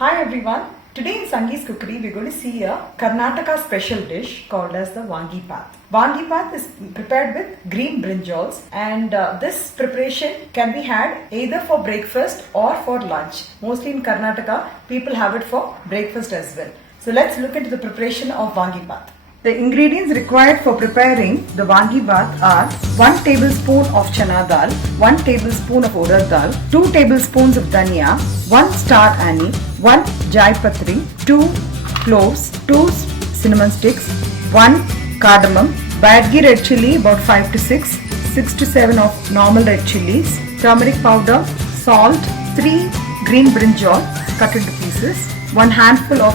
Hi everyone. Today in Sangee's Cookery, we're going to see a Karnataka special dish called as the Vangi Path. Vangi Path is prepared with green brinjals, and this preparation can be had either for breakfast or for lunch. Mostly in Karnataka, people have it for breakfast as well. So let's look into the preparation of Vangi Path. The ingredients required for preparing the Vangi Bath are 1 tablespoon of chana dal, 1 tablespoon of urad dal, 2 tablespoons of dhania, 1 star anise, 1 jai patri, 2 cloves, 2 cinnamon sticks, 1 cardamom, Badgi red chili about 5 to 6, 6 to 7 of normal red chilies, turmeric powder, salt, 3 green brinjal cut into pieces, 1 handful of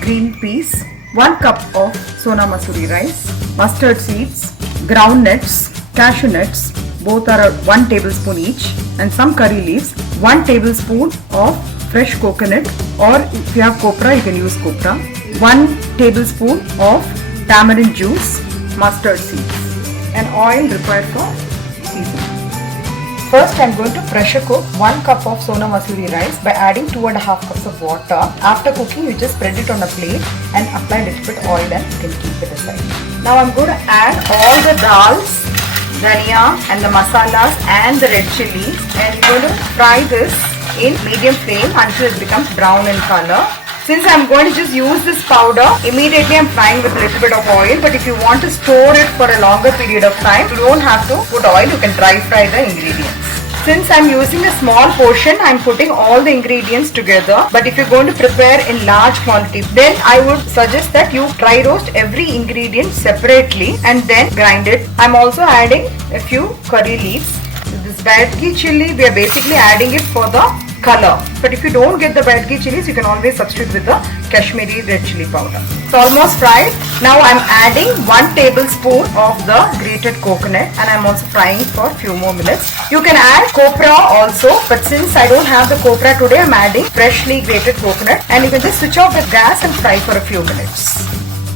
green peas, 1 cup of Sona Masuri rice, mustard seeds, ground nuts, cashew nuts, both are 1 tablespoon each, and some curry leaves, 1 tablespoon of fresh coconut, or if you have copra you can use copra, 1 tablespoon of tamarind juice, mustard seeds, and oil required for seasoning. First, I am going to pressure cook 1 cup of Sona Masuri rice by adding 2.5 cups of water. After cooking, you just spread it on a plate and apply a little bit oil and you can keep it aside. Now, I am going to add all the dals, dhania and the masalas and the red chilies, and we are going to fry this in medium flame until it becomes brown in color. Since I am going to just use this powder, immediately I am frying with a little bit of oil, but if you want to store it for a longer period of time, you don't have to put oil, you can dry fry the ingredients. Since I am using a small portion, I am putting all the ingredients together, but if you are going to prepare in large quantity, then I would suggest that you dry roast every ingredient separately and then grind it. I am also adding a few curry leaves. This Badgi chili, we are basically adding it for the color, but if you don't get the Badgi chilies, you can always substitute with the Kashmiri red chili powder. It's almost fried. Now I'm adding 1 tablespoon of the grated coconut, and I'm also frying for a few more minutes. You can add copra also, but since I don't have the copra today, I'm adding freshly grated coconut, and you can just switch off the gas and fry for a few minutes.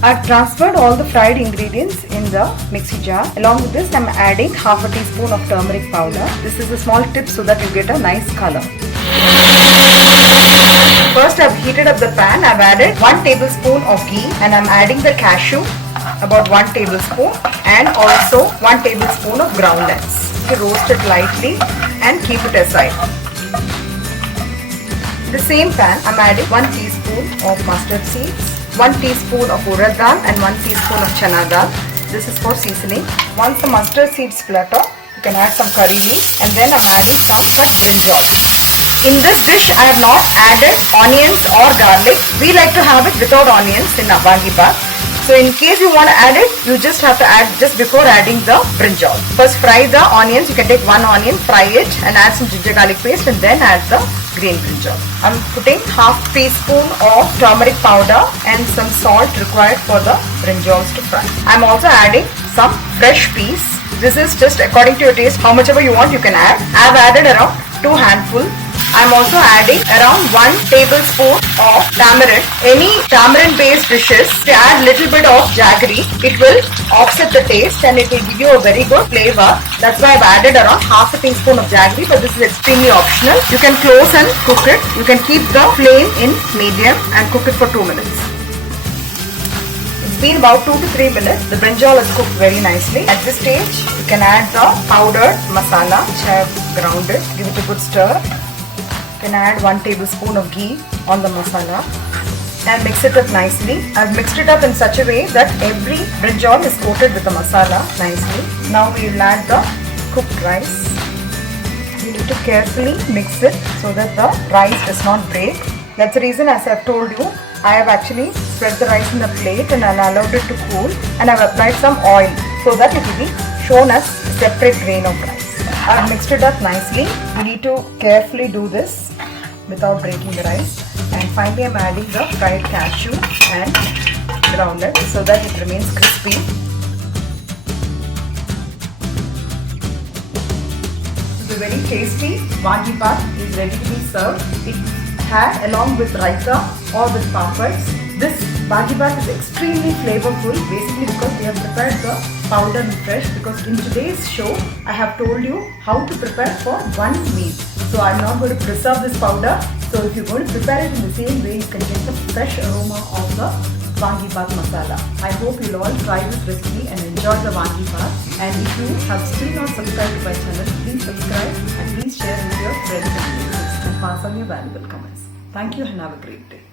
I've transferred all the fried ingredients in the mixie jar. Along with this, I'm adding half a teaspoon of turmeric powder. This is a small tip so that you get a nice color. First, I've heated up the pan. I've added 1 tablespoon of ghee, and I'm adding the cashew, about 1 tablespoon, and also 1 tablespoon of groundnuts. You roast it lightly and keep it aside. In the same pan, I'm adding 1 teaspoon of mustard seeds, 1 teaspoon of urad dal and 1 teaspoon of chana dal. This is for seasoning. Once the mustard seeds flutter, you can add some curry leaves, and then I'm adding some fresh brinjal. In this dish, I have not added onions or garlic. We like to have it without onions in Vangi Bath. So in case you want to add it, you just have to add just before adding the brinjal. First fry the onions. You can take 1 onion, fry it and add some ginger garlic paste, and then add the green brinjal. I'm putting half teaspoon of turmeric powder and some salt required for the brinjals to fry. I'm also adding some fresh peas. This is just according to your taste. How much ever you want, you can add. I've added around 2 handfuls. I'm also adding around 1 tablespoon of tamarind. Any tamarind based dishes, to add little bit of jaggery, it will offset the taste and it will give you a very good flavor. That's why I've added around half a teaspoon of jaggery, but this is extremely optional. You can close and cook it. You can keep the flame in medium and cook it for 2 minutes. It's been about 2 to 3 minutes. The brinjal is cooked very nicely. At this stage, you can add the powdered masala which I have grounded. Give it a good stir. You can add 1 tablespoon of ghee on the masala and mix it up nicely. I've mixed it up in such a way that every brinjal is coated with the masala nicely. Now we will add the cooked rice. You need to carefully mix it so that the rice does not break. That's the reason, as I've told you, I have actually spread the rice in a plate and allowed it to cool, and I've applied some oil so that it will be shown as a separate grain of rice. I've mixed it up nicely. You need to carefully do this without breaking the rice. And finally, I'm adding the fried cashew and groundnut so that it remains crispy. The very tasty Vangi Bath is ready to be served. It had along with raita or with papads. This Vangi Bath is extremely flavorful, basically because we have prepared the powder and fresh, because in today's show I have told you how to prepare for one meal. So I'm not going to preserve this powder. So if you're going to prepare it in the same way, you can get the fresh aroma of the Wangipat masala. I hope you'll all try this recipe and enjoy the Wangipat. And if you have still not subscribed to my channel, please subscribe and please share with your friends and relatives and pass on your valuable comments. Thank you and have a great day.